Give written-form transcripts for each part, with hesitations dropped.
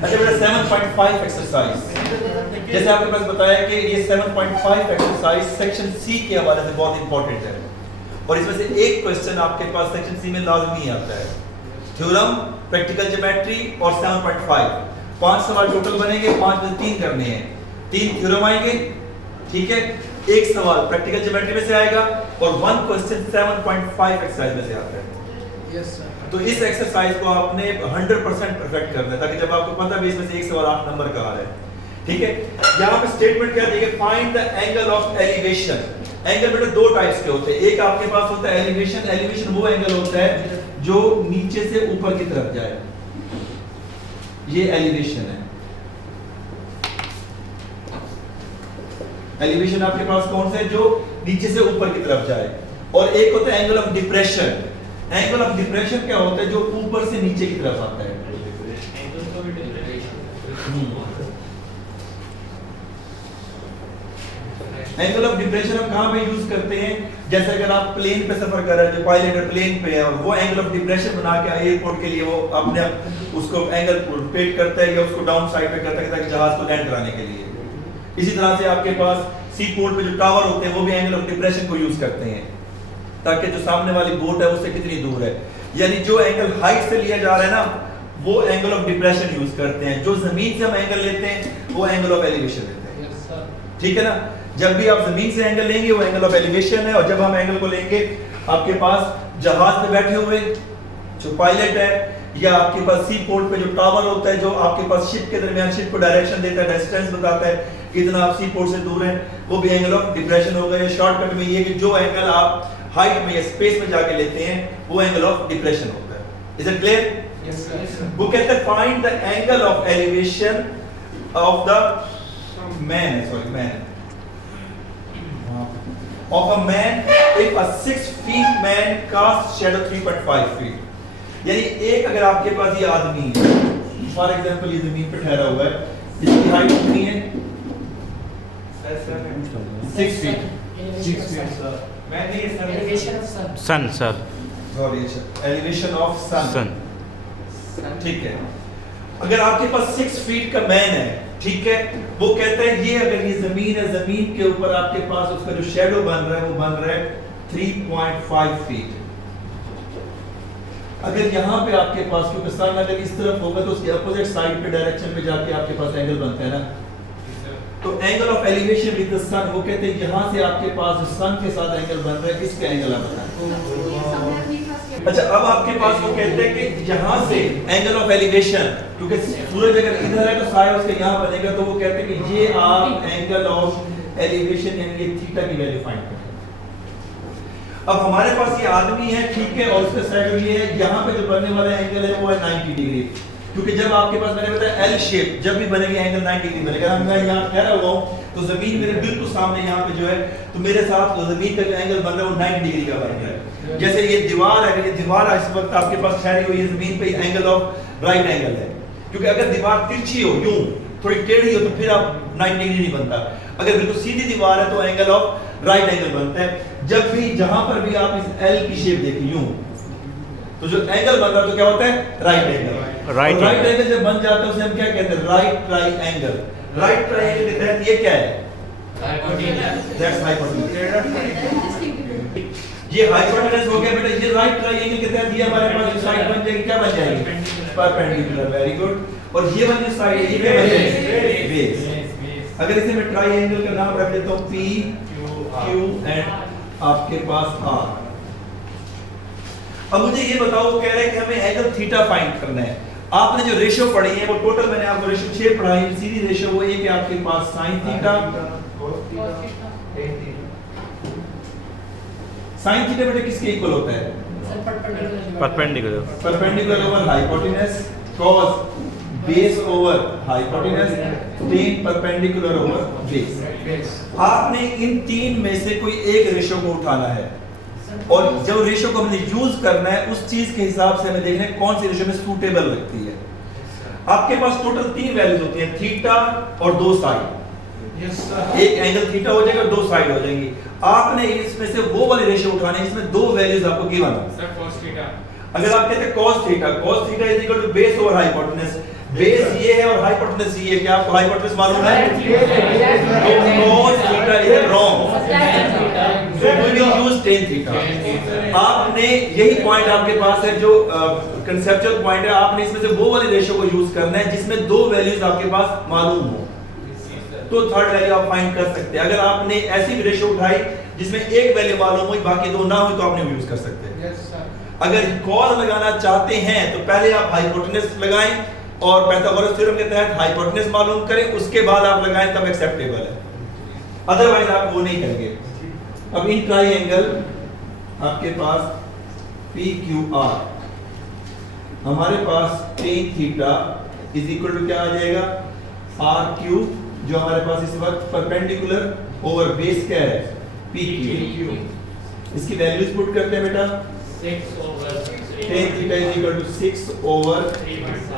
अच्छा बेटा 7.5 एक्सरसाइज, जैसे आपके पास बताया कि ये 7.5 एक्सरसाइज सेक्शन सी के हवाले से बहुत इंपॉर्टेंट है और इसमें से एक क्वेश्चन आपके पास सेक्शन सी में लाजमी आता है। थ्योरम, प्रैक्टिकल ज्योमेट्री और 7.5 5 सवाल टोटल बनेंगे, 5 में 3 करने हैं, 3 थ्योरम आएंगे, ठीक है, एक सवाल प्रैक्टिकल ज्योमेट्री में से आएगा और 1 क्वेश्चन 7.5 एक्सरसाइज में से आता है। Yes sir. तो इस एक्सरसाइज को आपने 100% परफेक्ट करना है ताकि जब आपको पता भी इसमें से एक सवाल 8 नंबर का आ रहा है, ठीक है। यहाँ पे स्टेटमेंट क्या दी है, find the angle of elevation. Angle बेटा दो टाइप्स के होते हैं, एक आपके पास होता है एलिवेशन, एलिवेशन वो एंगल होता है जो नीचे से ऊपर की तरफ जाए, ये एलिवेशन है। एलिवेशन आपके पास कौन सा है, जो नीचे से ऊपर की तरफ जाए, और एक होता है angle of depression. Angle of depression क्या होता है, जो ऊपर से नीचे की तरफ आता है। एंगल ऑफ डिप्रेशन हम कहां पे यूज करते हैं, जैसे अगर आप प्लेन पे सफर कर रहे हैं, जो पायलट प्लेन पे है और वो एंगल ऑफ डिप्रेशन बना के एयरपोर्ट के लिए वो अपने उसको एंगल रोटेट करता है या उसको डाउन साइड पे करता है ताकि जहाज को लैंड कराने के लिए। इसी तरह से आपके पास सी पोर्ट पे जो टावर होते हैं वो भी एंगल ऑफ डिप्रेशन को यूज करते हैं ताकि जो सामने वाली बोट है उससे कितनी दूर है, यानी जो एंगल हाइट से लिया जा रहा है ना वो एंगल ऑफ डिप्रेशन यूज करते हैं, जो जमीन से हम एंगल लेते हैं वो एंगल ऑफ एलिवेशन लेते हैं, ठीक है ना। जब भी आप जमीन से एंगल लेंगे वो एंगल ऑफ एलिवेशन है, और जब हम एंगल को लेंगे आपके पास जहाज पे बैठे हुए जो पायलट है या आपके पास सी पोर्ट पे जो टावर होता है जो आपके पास शिप के दरमियान शिप को डायरेक्शन देता है, डिस्टेंस बताता है कितना आप सी पोर्ट से दूर हैं, वो भी एंगल ऑफ डिप्रेशन होगा। या शॉर्टकट में ये कि जो एंगल आप हाइट में या स्पेस में जाके लेते हैं वो एंगल ऑफ डिप्रेशन होता है। Is it clear? Yes sir. वो कहते हैं find the angle of elevation of the man of a man if a 6 feet man casts shadow 3.5 feet। यानी एक अगर आपके पास ये आदमी है, फॉर एग्जांपल ये जमीन पे ठहरा हुआ है, इसकी हाइट कितनी है 6 feet। 6 feet sir. मैन नहीं है elevation of sun. Sun sir, sorry elevation of sun, sun ठीक है। अगर आपके पास 6 फीट का मैन है, ठीक है, वो कहता है ये अगर ये जमीन है, जमीन के ऊपर आपके पास उसका जो शैडो बन रहा है वो बन रहा है 3.5 फीट। अगर यहाँ पे आपके पास, क्योंकि सन अगर इस तरफ होगा तो उसके अपोजिट साइड पे डायरेक्शन पे जाके आपके पास एंगल बनता है ना, तो angle of elevation with the sun, वो कहते हैं यहाँ से आपके पास जो सन के साथ एंगल बन रहा है इसका एंगल आप बताएं। अच्छा, अब आपके पास वो कहते हैं कि यहाँ से एंगल ऑफ एलिवेशन, क्योंकि सूरज अगर इधर है तो साया उसके यहाँ बनेगा, तो वो कहते हैं कि ये आप एंगल ऑफ एलिवेशन यानी ये थीटा की वैल्यू फाइंड करें। अब हमारे पास ये आदमी है, ठीक है, और उसका शैडो ये है, यहाँ पे जो बनने वाला एंगल है वो है 90 डिग्री, क्योंकि जब आपके पास मैंने बताया एल शेप जब भी बनेगा एंगल 90 डिग्री बनेगा। मैं यहाँ ठहरा हुआ हूँ तो जमीन मेरे बिल्कुल सामने यहाँ पे जो है, तो मेरे साथ तो जमीन का जो एंगल बन रहा है वो 90 डिग्री का बन रहा है। जैसे ये दीवार है, ये दीवार इस वक्त आपके पास ठहरी हुई है जमीन पे, एंगल ऑफ राइट एंगल है, क्योंकि अगर दीवार तिरछी हो, यूं थोड़ी टेढ़ी हो तो फिर आप 90 डिग्री नहीं बनता, अगर बिल्कुल सीधी दीवार है तो एंगल ऑफ राइट एंगल बनता है। जब भी जहां पर भी आप इस एल की शेप देखें यूं, तो जो एंगल बन रहा है तो क्या होता है राइट एंगल। राइट एंगल जब बन जाता है उसे हम क्या कहते हैं, राइट ट्रायंगल। राइट ट्रायंगल के तहत ये क्या है, दैट्स हाइपोटेन्यूज। ये हाइपोटेन्यूज हो गया बेटा, ये राइट ट्रायंगल के तहत ये हमारे पास साइड बन जाएगी, क्या बन जाएगी, परपेंडिकुलर। Very good. और ये वाली साइड ये क्या बन जाएगी, बेस। अगर इसे मैं ट्रायंगल का नाम रख देता हूं P Q एंड आपके पास R। अब मुझे ये बताओ, वो कह रहे हैं कि हमें एंगल थीटा फाइंड करना है। आपने जो रेशियो पढ़ी है वो टोटल मैंने आपको रेशियो 6 पढ़ाई है, सीधी रेशियो वो है कि आपके पास sin थीटा sin थीटा बेटा किसके इक्वल होता है, perpendicular over hypotenuse, cos base over hypotenuse, tan perpendicular over base. आपने इन तीन में से कोई एक रेशियो को उठाना है और जो रेशियो को हमने यूज करना है उस चीज के हिसाब से हमें देखना है कौन सी रेशियो में सूटेबल लगती है। आपके पास टोटल 3 वैल्यूज होती हैं, थीटा और 2 साइड। एक एंगल थीटा हो जाएगा, 2 साइड हो जाएंगी। आपने इसमें से वो वाली रेशियो उठानी है जिसमें 2 वैल्यूज आपको गिवन हो। Sir cos theta. अगर आप कहते हैं cos theta is equal to base over hypotenuse, base ये है और हाइपोटेनस ये है, क्या आपको हाइपोटेनस मालूम है? तो cos theta is wrong, so we will use tan theta. आपने यही पॉइंट आपके पास है जो कंसेप्चुअल पॉइंट है, आपने इसमें से वो वाली रेशियो को यूज करना है जिसमें दो वैल्यूज आपके पास मालूम हो, तो थर्ड वैल्यू आप फाइंड कर सकते हैं। अगर आपने ऐसी रेशियो उठाई जिसमें एक वैल्यू मालूम हुई बाकी दो ना हुई तो आपने यूज कर सकते हैं। Yes, sir. अगर कॉस लगाना चाहते हैं तो पहले आप हाइपोटेनस लगाएं और पाइथागोरस थ्योरम के तहत हाइपोटेनस मालूम करें, उसके बाद आप लगाएं तब एक्सेप्टेबल है, अदरवाइज आप वो नहीं करेंगे। अब इन ट्रायंगल आपके पास PQR, हमारे पास tan theta is equal to क्या आ जाएगा? R क्यूब, जो हमारे पास इस वक्त परपेंडिकुलर ओवर बेस क्या है? PQ। इसकी वैल्यूज पुट करते हैं बेटा, 6 over 3 tan theta is equal to 6 over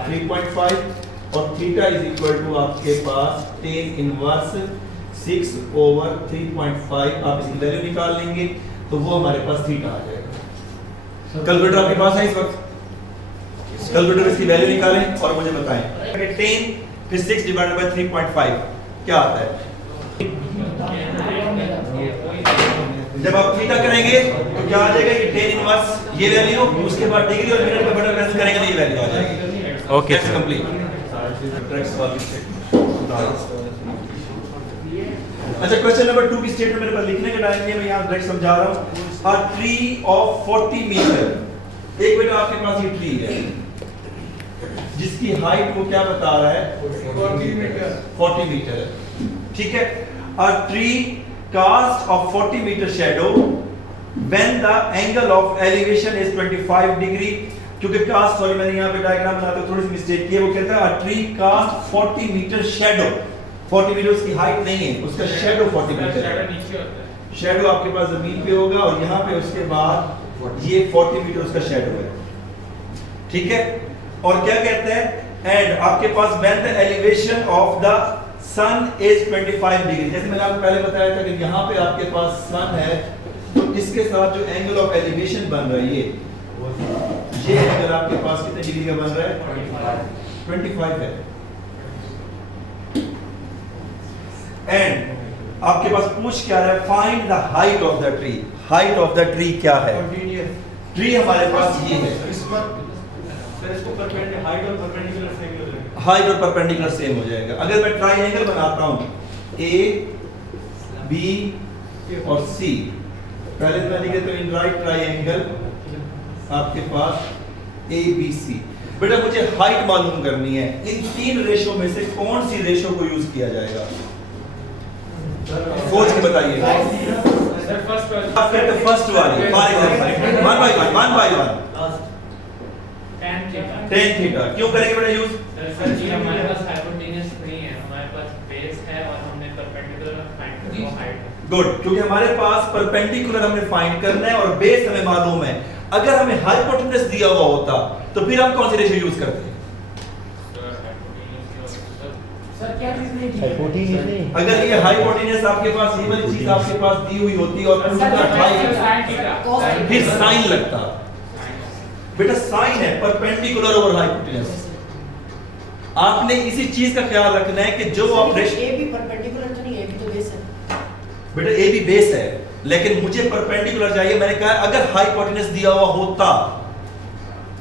3.5 और थीटा इज इक्वल टू आपके पास tan इनवर्स 6 ओवर 3.5। आप इसकी वैल्यू निकाल लेंगे तो वो हमारे पास थीटा आ जाएगा। कैलकुलेटर आपके पास है इस वक्त, कैलकुलेटर इसकी वैल्यू निकालें और मुझे बताएं। tan फिर 6 डिवाइडेड बाय 3.5 क्या आता है? जब आप थीटा करेंगे तो क्या आ जाएगा कि tan इनवर्स ये वैल्यू, उसके बाद डिग्री और मिनट का बटन प्रेस करेंगे तो ये वैल्यू आ जाएगी। Okay sir, complete. अच्छा, क्वेश्चन नंबर 2 की स्टेटमेंट मेरे पास लिखने का टाइम नहीं है, मैं यहां डायरेक्ट समझा रहा हूं। अ ट्री ऑफ 40 मीटर, एक बेटा आपके पास ये ट्री है जिसकी हाइट वो क्या बता रहा है? 40 मीटर है, ठीक है। A tree cast of 40 meter shadow when the angle of elevation is 25 degree, क्योंकि cast, सॉरी मैंने यहाँ पे डायग्राम बनाते हुए थोड़ी सी मिस्टेक की है, वो कहता है a tree cast 40 meter shadow, 40 metre उसकी हाइट नहीं है, उसका शैडो 40 मीटर है। नीचे होता है, शैडो आपके पास जमीन पे होगा और यहाँ पे उसके बाद ये 40 मीटर उसका शैडो है, ठीक है। और क्या कहते हैं? एंड आपके पास when the elevation of the sun is 25 degree, जैसे मैंने आपको पहले बताया था कि यहाँ पे आपके पास सन है तो इसके साथ जो एंगल ऑफ एलिवेशन बन रहा है ये एंगल आपके पास कितने डिग्री का बन रहा है? 25 है। एंड आपके पास पूछ क्या रहा है? Find the height of the tree. Height of the tree क्या है? ट्री हमारे पास ये है, हाइट और परपेंडिकुलर सेम हो जाएगा। अगर मैं ट्राइएंगल बनाता हूं ए बी और सी, पहले मैं लिखे तो इन राइट ट्राइएंगल आपके पास ए बी सी। बेटा मुझे हाइट मालूम करनी है, इन तीन रेशो में से कौन सी रेशो को यूज किया जाएगा? सोच के बताइए। सर फर्स्ट वाली, for example 1 by 1 tan theta क्यों करेंगे बेटा यूज? सर जी हमारे पास हाइपोटेन्यूज नहीं है, हमारे पास बेस है और हमने परपेंडिकुलर फाइंड करना है हाइट। गुड, क्योंकि हमारे पास परपेंडिकुलर हमें फाइंड करना है और बेस हमें मालूम है। अगर हमें हाइपोटेनस दिया हुआ होता तो फिर हम कौन सी रेशियो यूज करते हैं? सर क्या चीज नहीं? अगर ये हाइपोटेनस आपके पास ये वाली चीज आपके पास दी हुई होती और फिर साइन लगता। बेटा साइन है परपेंडिकुलर ओवर हाइपोटेनस। आपने इसी चीज का ख्याल रखना है कि जो आप ए भी परपेंडिकुलर तो नहीं है, ए भी तो बेस है। बेटा ए भी बेस है लेकिन मुझे परपेंडिकुलर चाहिए। मैंने कहा अगर हाइपोटेनस दिया हुआ होता,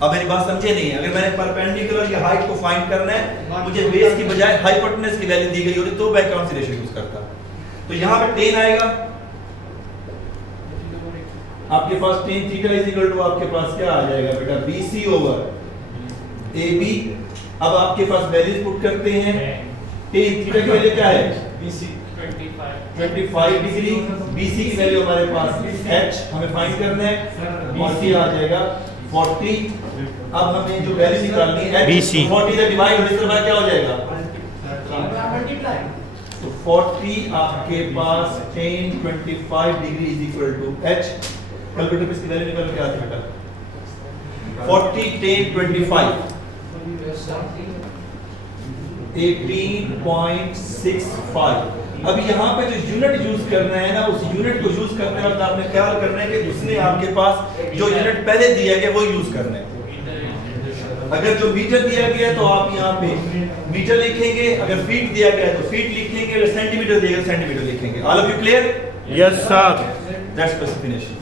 अब मेरी बात समझे नहीं है, अगर मैंने परपेंडिकुलर या हाइट को फाइंड करना है, मुझे बेस की बजाय हाइपोटेनस की वैल्यू दी गई होती तो मैं कौन सी रेशियो यूज करता? तो यहां पे tan आएगा आपके पास, tan theta is equal to आपके पास क्या आ जाएगा बेटा? BC over AB। अब आपके पास वैल्यूज पुट करते हैं, tan थीटा की वैल्यू क्या है? BC 25 डिग्री, BC की वैल्यू हमारे पास h हमें फाइंड करना है और ये आ जाएगा 40। अब हमें जो वैल्यू निकालनी है BC 40 से डिवाइड होने के बाद क्या हो जाएगा? तो 40 आपके पास tan 25 degree is equal to h। Calculator पे इसकी वैल्यू निकाल के आती है बेटा। 40 tan 25 18.65। अब यहाँ पे जो यूनिट यूज करना है ना, उस यूनिट को यूज करने वक्त आपने ख्याल करना है कि उसने आपके पास जो यूनिट पहले दिया गया वो यूज करना है। अगर जो मीटर दिया गया है तो आप यहाँ पे मीटर लिखेंगे, अगर फीट दिया गया है तो फीट लिखेंगे, अगर सेंटीमीटर दिया गया तो सेंटीमीटर लिखेंगे। All of you clear? Yes, sir. That's specification.